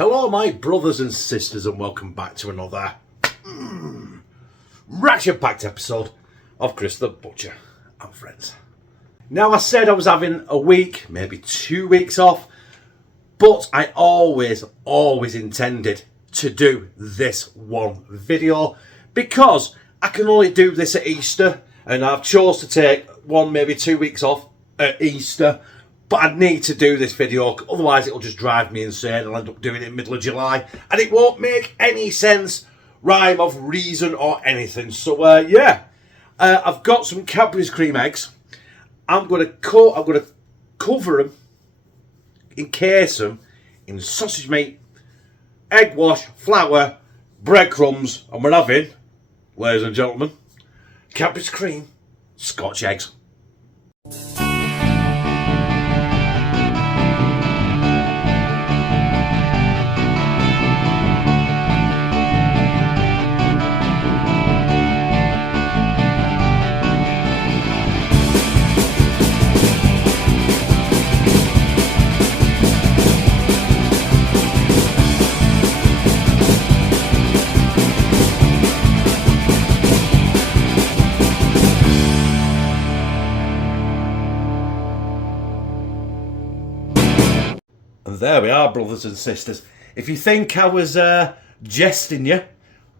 Hello my brothers and sisters and welcome back to another ratchet-packed episode of Chris the Butcher and Friends. Now I said I was having a week, maybe 2 weeks off, but I always intended to do this one video because I can only do this at Easter and I've chose to take 1, maybe 2 weeks off at Easter. But I need to do this video, otherwise it'll just drive me insane. I'll end up doing it in the middle of July. And it won't make any sense, rhyme of reason or anything. So, I've got some Cadbury's cream eggs. I'm going to cover them, encase them in sausage meat, egg wash, flour, breadcrumbs. And we're having, ladies and gentlemen, Cadbury's cream Scotch eggs. And there we are, brothers and sisters. If you think I was jesting you,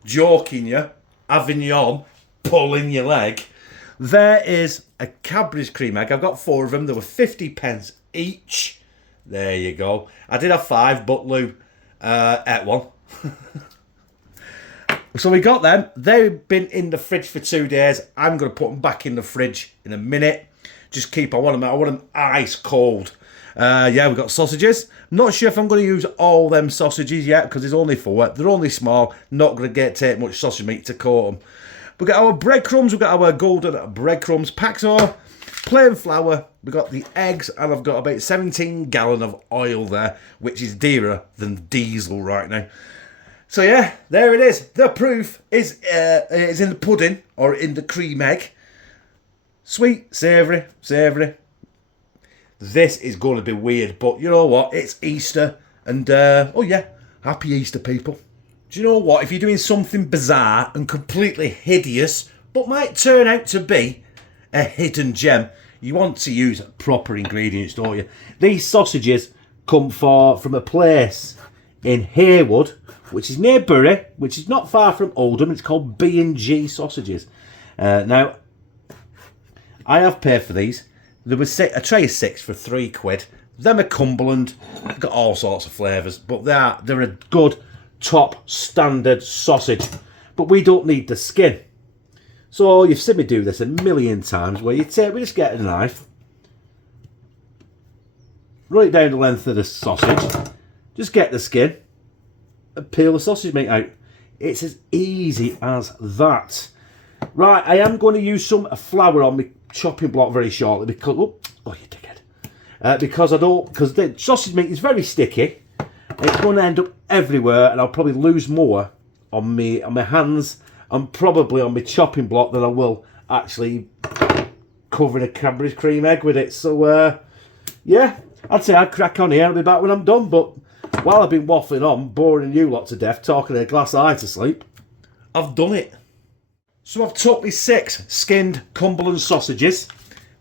joking you, having you on, pulling your leg, there is a Cadbury's cream egg. I've got 4 of them. They were 50p each. There you go. I did have 5, but Lou ate one. So we got them. They've been in the fridge for 2 days. I'm going to put them back in the fridge in a minute. Just I want them ice cold. We've got sausages. Not sure if I'm going to use all them sausages yet because there's only 4. They're only small. Not going to take much sausage meat to coat them. We've got our breadcrumbs. We've got our golden breadcrumbs. Paxo, plain flour. We've got the eggs. And I've got about 17 gallon of oil there, which is dearer than diesel right now. So yeah, there it is. The proof is in the pudding or in the cream egg. Sweet, savoury. This is going to be weird, but you know what? It's Easter, and happy Easter, people. Do you know what? If you're doing something bizarre and completely hideous, but might turn out to be a hidden gem, you want to use proper ingredients, don't you? These sausages come from a place in Haywood, which is near Bury, which is not far from Oldham. It's called B&G Sausages. Now, I have paid for these. There was a tray of 6 for £3. Them are Cumberland. They've got all sorts of flavours, but they're a good top standard sausage. But we don't need the skin. So you've seen me do this a million times, where we just get a knife, run it down the length of the sausage, just get the skin, and peel the sausage meat out. It's as easy as that. Right, I am going to use some flour on my chopping block very shortly because you dickhead. Because the sausage meat is very sticky. It's going to end up everywhere, and I'll probably lose more on my hands and probably on my chopping block than I will actually covering a Cadbury's cream egg with it. So I'd say I'd crack on here. I'll be back when I'm done. But while I've been waffling on, boring you lot to death, talking a glass eye to sleep, I've done it. So I've took me 6 skinned Cumberland sausages,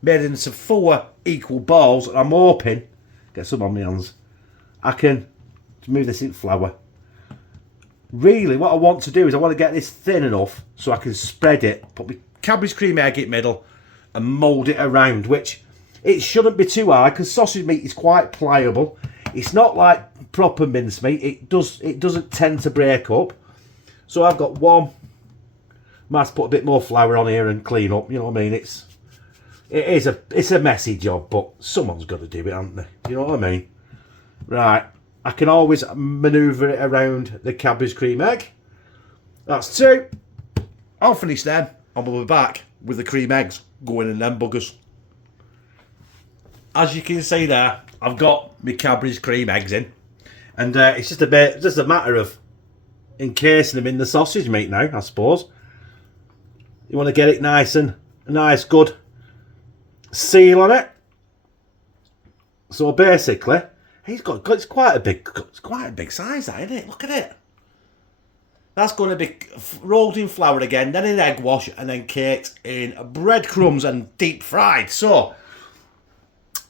made into 4 equal balls, and I'm hoping, get some on my hands, I can move this in flour. Really, what I want to do is I want to get this thin enough so I can spread it, put my Cadbury's cream egg in the middle, and mould it around, which it shouldn't be too hard because sausage meat is quite pliable. It's not like proper mincemeat. It doesn't tend to break up. So I've got one. Might have to put a bit more flour on here and clean up, you know what I mean? It's a messy job, but someone's got to do it, haven't they? You know what I mean? Right, I can always manoeuvre it around the Cadbury's cream egg. That's 2. I'll finish them, and we'll be back with the cream eggs going in them buggers. As you can see there, I've got my Cadbury's cream eggs in, and it's just a matter of encasing them in the sausage meat now, I suppose. You want to get it nice good seal on it. So basically, It's quite a big size, that, isn't it? Look at it. That's going to be rolled in flour again, then in egg wash, and then caked in breadcrumbs and deep fried. So,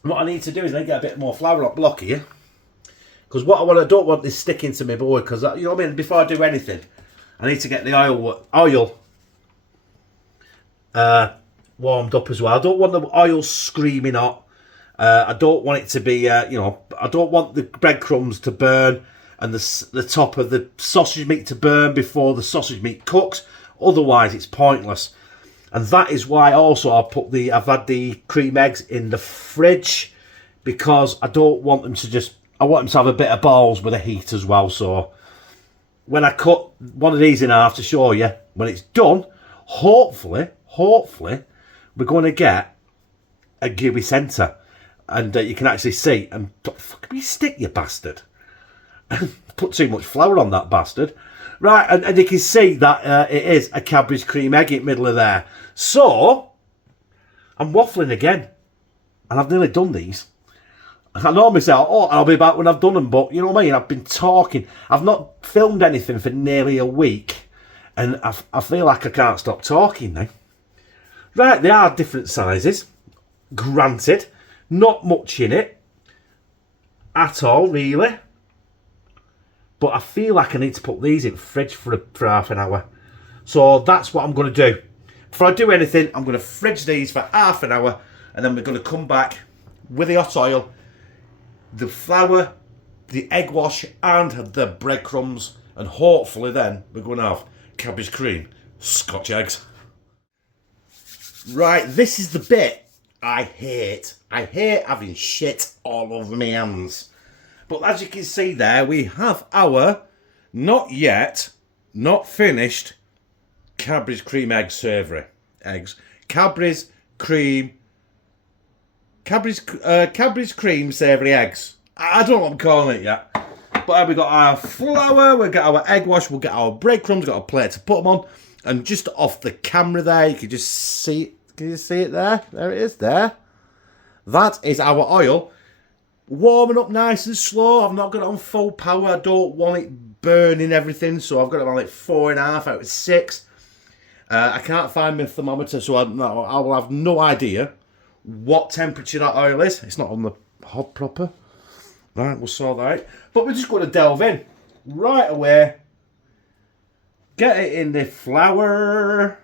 what I need to do is I get a bit more flour up block here. Because I don't want this sticking to my board, because, you know what I mean, before I do anything, I need to get the oil warmed up as well. I don't want the oil screaming hot. I don't want it to be, I don't want the breadcrumbs to burn and the top of the sausage meat to burn before the sausage meat cooks. Otherwise, it's pointless. And that is why also I've had the cream eggs in the fridge, because I don't want them to I want them to have a bit of balls with the heat as well. So when I cut one of these in half to show you, when it's done, hopefully, we're going to get a gooey centre. And you can actually see, and fuck me stick, you bastard. Put too much flour on that bastard. Right, and you can see that it is a Cadbury's cream egg in the middle of there. So, I'm waffling again. And I've nearly done these. I normally say, I'll be back when I've done them. But, you know what I mean? I've been talking. I've not filmed anything for nearly a week. And I feel like I can't stop talking now. Right, they are different sizes. Granted. Not much in it. At all, really. But I feel like I need to put these in the fridge for half an hour. So that's what I'm going to do. Before I do anything, I'm going to fridge these for half an hour. And then we're going to come back with the hot oil, the flour, the egg wash, and the breadcrumbs. And hopefully then we're going to have cabbage cream, Scotch eggs. Right, this is the bit I hate. I hate having shit all over my hands. But as you can see there, we have our not finished Cadbury's cream egg savoury eggs. Cadbury's cream savoury eggs. I don't know what I'm calling it yet. But we've got our flour, we've got our egg wash, we've got our breadcrumbs, we've got a plate to put them on. And just off the camera there, you can just see it. Can you see it there? There it is, there. That is our oil. Warming up nice and slow. I've not got it on full power. I don't want it burning everything. So I've got it on like 4.5 out of 6. I can't find my thermometer, so I will have no idea what temperature that oil is. It's not on the hob proper. Right, we'll sort that out. But we're just going to delve in right away. Get it in the flour.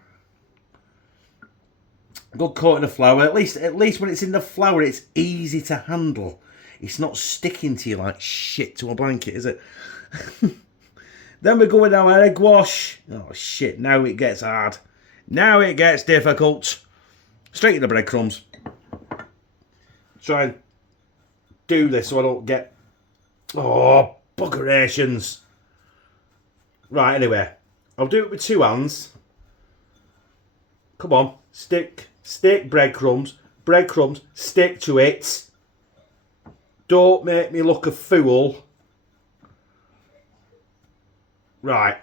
Good coating of flour. At least when it's in the flour, it's easy to handle. It's not sticking to you like shit to a blanket, is it? Then we go with our egg wash. Oh shit, now it gets hard. Now it gets difficult. Straight in the breadcrumbs. Try and do this so I don't get... Oh, buggerations. Right, anyway. I'll do it with 2 hands. Come on. Stick breadcrumbs. Breadcrumbs. Stick to it. Don't make me look a fool. Right.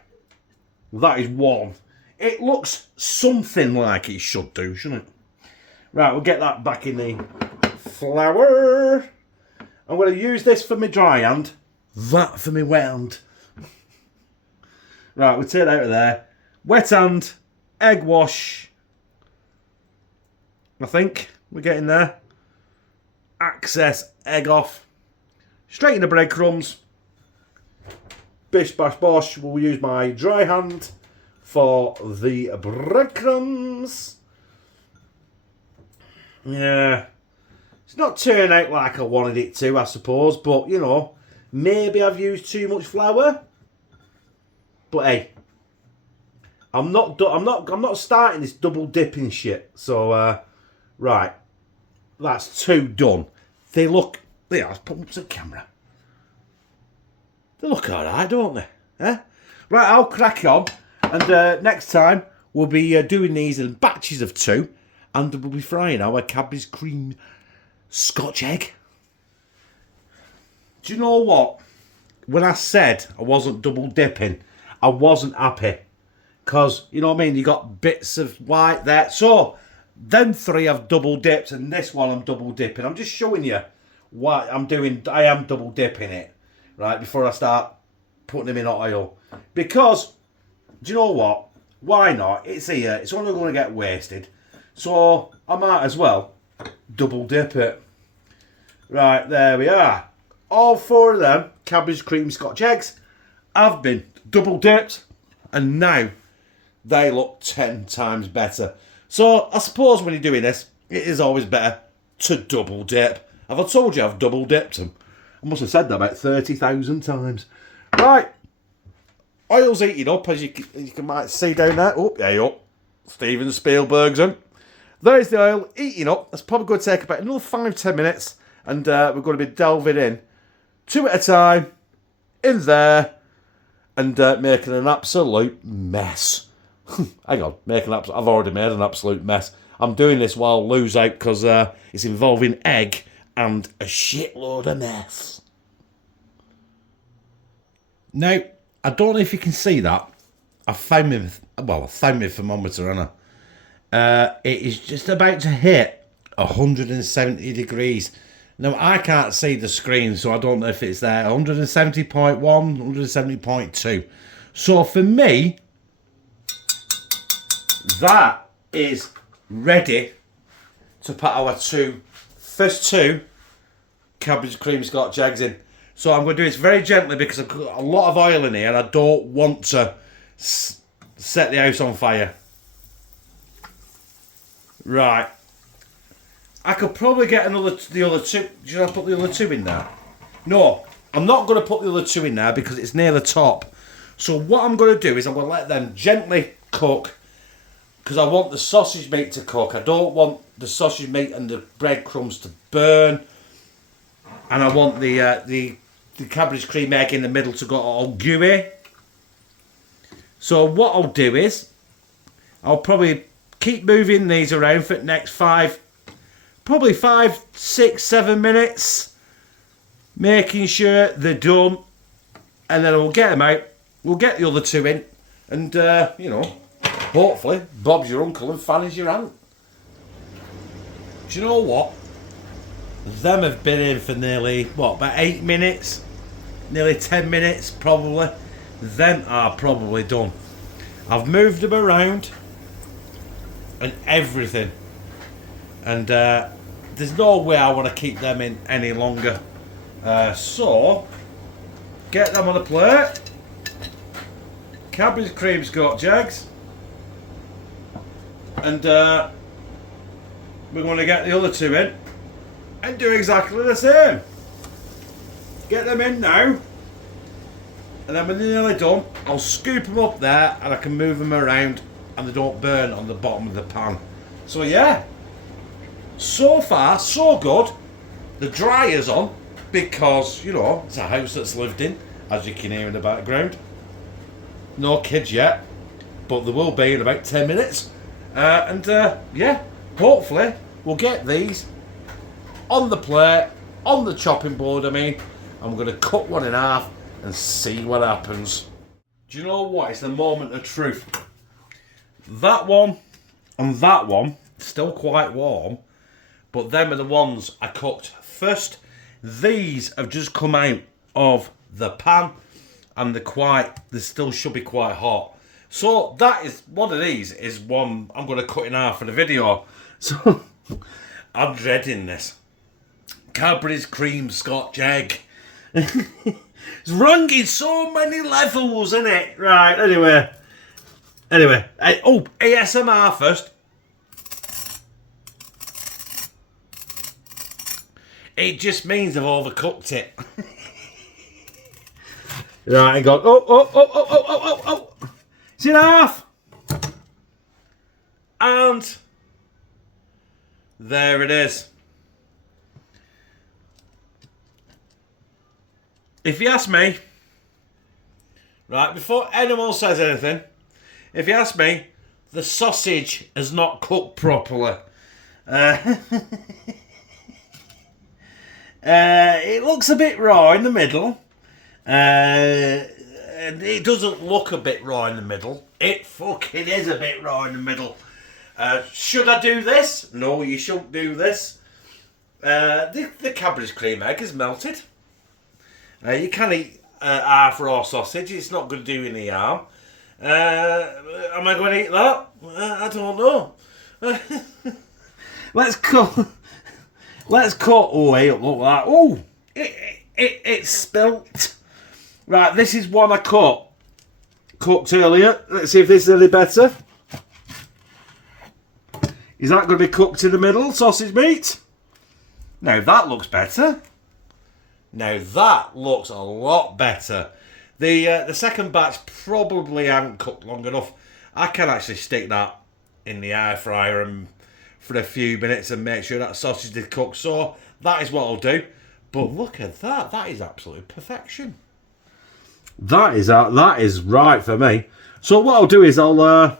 That is 1. It looks something like it should do, shouldn't it? Right, we'll get that back in the flour. I'm going to use this for my dry hand. That for my wet hand. Right, we'll take it out of there. Wet hand. Egg wash. I think we're getting there. Access, egg off. Straight in the breadcrumbs. Bish bash bosh. We'll use my dry hand for the breadcrumbs. Yeah. It's not turning out like I wanted it to, I suppose. But, you know, maybe I've used too much flour. But hey, I'm not starting this double dipping shit. So, right. That's 2 done. They look... Yeah, let's put them up to the camera. They look alright, don't they? Eh? Right, I'll crack on. And next time, we'll be doing these in batches of 2. And we'll be frying our Cadbury's cream Scotch egg. Do you know what? When I said I wasn't double dipping, I wasn't happy. Because, you know what I mean? You got bits of white there. So... Them 3 I've double dipped, and this one I'm double dipping. I'm just showing you why I am double dipping it, right, before I start putting them in hot oil. Because, do you know what? Why not? It's here. It's only going to get wasted. So I might as well double dip it. Right, there we are. All 4 of them Cadbury's cream Scotch eggs have been double dipped, and now they look 10 times better. So I suppose when you're doing this, it is always better to double dip. Have I told you I've double dipped them? I must have said that about 30,000 times. Right, oil's heating up, as you can might see down there. Oh, there you go. Steven Spielberg's in. There's the oil heating up. That's probably going to take about another 5-10 minutes, and we're going to be delving in 2 at a time in there and making an absolute mess. Hang on, I've already made an absolute mess. I'm doing this while Lou's out because it's involving egg and a shitload of mess. Now, I don't know if you can see that. I found my thermometer, Anna. It is just about to hit 170 degrees. Now, I can't see the screen, so I don't know if it's there. 170.1, 170.2. So for me, that is ready to put our first two Cadbury's cream Scotch eggs in. So I'm going to do this very gently because I've got a lot of oil in here and I don't want to set the house on fire. Right. I could probably get the other two. Should I put the other 2 in there? No, I'm not going to put the other 2 in there because it's near the top. So what I'm going to do is I'm going to let them gently cook because I want the sausage meat to cook. I don't want the sausage meat and the breadcrumbs to burn. And I want the Cadbury's cream egg in the middle to go all gooey. So what I'll do is I'll probably keep moving these around for the next 5, 6, 7 minutes, making sure they're done, and then we'll get them out. We'll get the other 2 in, and you know, hopefully Bob's your uncle and Fanny's your aunt. Do you know what? Them have been in for nearly, about 8 minutes? Nearly 10 minutes, probably. Them are probably done. I've moved them around and everything. And there's no way I want to keep them in any longer. So, get them on a plate. Cadbury's cream Scotch eggs. And we're going to get the other 2 in. And do exactly the same. Get them in now. And then when they're nearly done, I'll scoop them up there and I can move them around and they don't burn on the bottom of the pan. So yeah, so far so good. The dryer's on because, you know, it's a house that's lived in, as you can hear in the background. No kids yet, but there will be in about 10 minutes. Yeah, hopefully we'll get these on the plate, on the chopping board, and I'm going to cut one in half and see what happens. Do you know what? It's the moment of truth. That one and that one, still quite warm, but them are the ones I cooked first. These have just come out of the pan and they still should be quite hot. So that is one of these is one I'm going to cut in half for the video. So I'm dreading this. Cadbury's cream Scotch egg. It's wrong in so many levels, isn't it? Right, anyway. ASMR first. It just means I've overcooked it. Right, I got oh. It's in half. And there it is. If you ask me, right, before anyone says anything, if you ask me, the sausage has not cooked properly. It looks a bit raw in the middle. It doesn't look a bit raw in the middle. It fucking is a bit raw in the middle. Should I do this? No, you shouldn't do this. the Cadbury's cream egg is melted. You can eat half raw sausage. It's not going to do any harm. Am I going to eat that? I don't know. Let's cut. Let's cut. Oh, hey, look at that. Oh, it's spilt. Right, this is one I cooked earlier. Let's see if this is any better. Is that going to be cooked in the middle, sausage meat? Now that looks better. Now that looks a lot better. The second batch probably haven't cooked long enough. I can actually stick that in the air fryer and for a few minutes and make sure that sausage did cook. So that is what I'll do. But look at that. That is absolute perfection. That is right for me. So what I'll do is I'll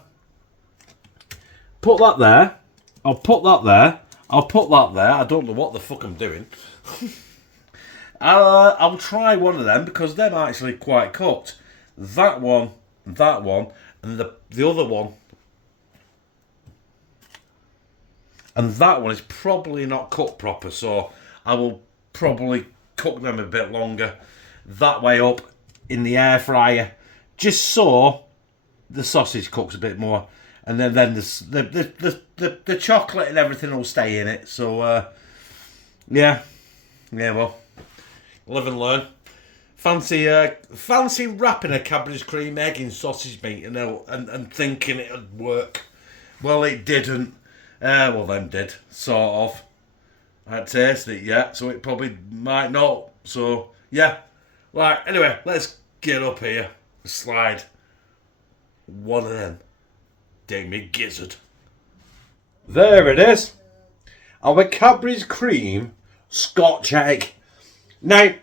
put that there. I'll put that there. I'll put that there. I don't know what the fuck I'm doing. I'll try one of them because they're actually quite cooked. That one, and the other one. And that one is probably not cooked proper, so I will probably cook them a bit longer. That way up in the air fryer, just so the sausage cooks a bit more. And then the chocolate and everything will stay in it. So, yeah, well, live and learn. Fancy wrapping a Cadbury's cream egg in sausage meat and thinking it'd work. Well, it didn't. Well, them did, sort of. I haven't tasted it yet, so it probably might not. So, yeah. Right, anyway, let's get up here. Slide one of them. Dang me gizzard. There it is. Our Cadbury's cream Scotch egg. Now,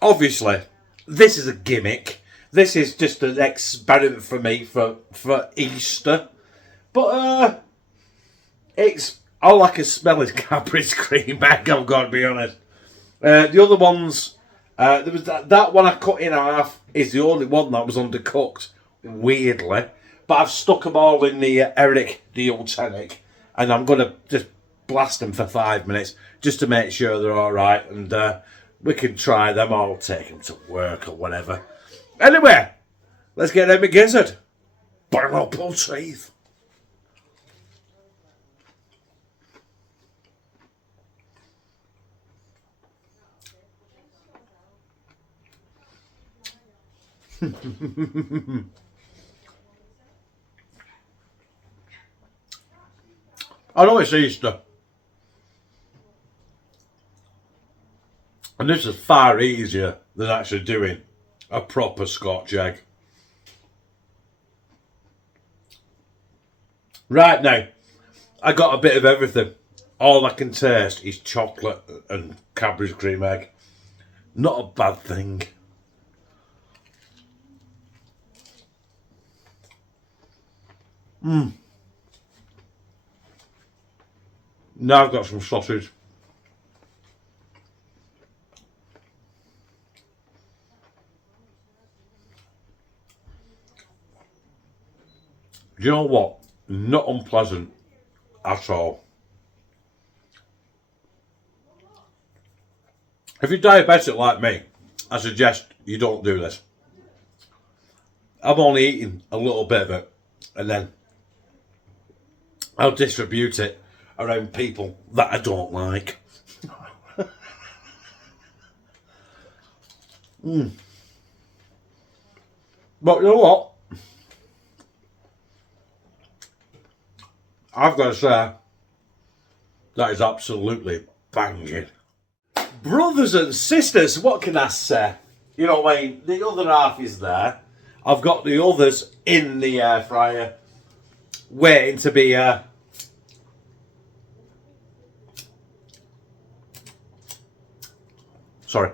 obviously, this is a gimmick. This is just an experiment for me for Easter. But it's all I can smell is Cadbury's cream egg, I've got to be honest. The other ones, there was that one I cut in half is the only one that was undercooked, weirdly. But I've stuck them all in the Eric the Ultenic, and I'm going to just blast them for 5 minutes just to make sure they're all right, and we can try them or take them to work or whatever. Anyway, let's get them a gizzard. Bang up all teeth. I know it's Easter, and this is far easier than actually doing a proper Scotch egg. Right now, I got a bit of everything. All I can taste is chocolate and Cadbury's cream egg. Not a bad thing. Now I've got some sausage. Do you know what? Not unpleasant at all. If you're diabetic like me, I suggest you don't do this. I'm only eating a little bit of it, and then I'll distribute it around people that I don't like. But you know what? I've got to say, that is absolutely banging. Brothers and sisters, what can I say? You know what I mean? The other half is there. I've got the others in the air fryer, waiting to be sorry,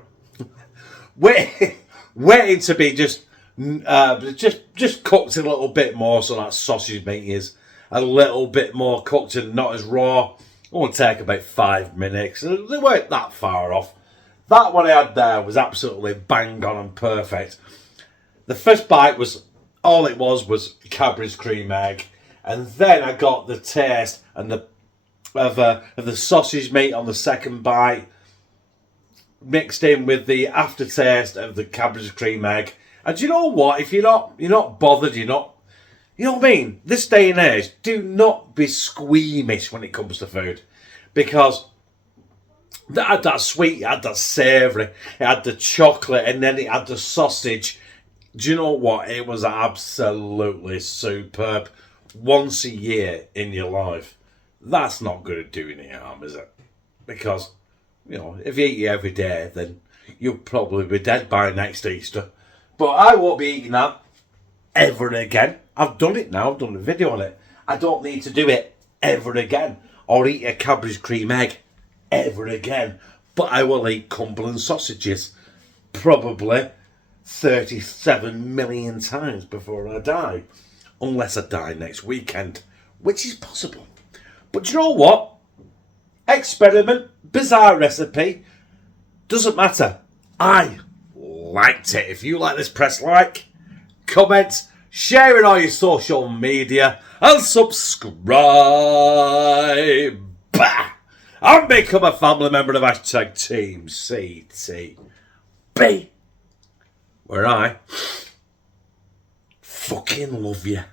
waiting to be just cooked a little bit more, so that sausage meat is a little bit more cooked and not as raw. It won't take about 5 minutes. They weren't that far off. That one I had there was absolutely bang on and perfect. The first bite was all it was Cadbury's cream egg, and then I got the taste and of the sausage meat on the second bite, mixed in with the aftertaste of the Cadbury's cream egg. And do you know what? If you're not bothered, you know what I mean? This day and age, do not be squeamish when it comes to food, because that had that sweet, it had that savoury, it had the chocolate, and then it had the sausage. Do you know what? It was absolutely superb. Once a year in your life, that's not going to do any harm, is it? Because, you know, if you eat it every day, then you'll probably be dead by next Easter. But I won't be eating that ever again. I've done it now. I've done a video on it. I don't need to do it ever again, or eat a Cadbury's cream egg ever again. But I will eat Cumberland sausages probably 37 million times before I die. Unless I die next weekend, which is possible. But you know what? Experiment, bizarre recipe, doesn't matter. I liked it. If you like this, press like, comment, share it on your social media, and subscribe. And become a family member of hashtag Team CTB, where I fucking love you.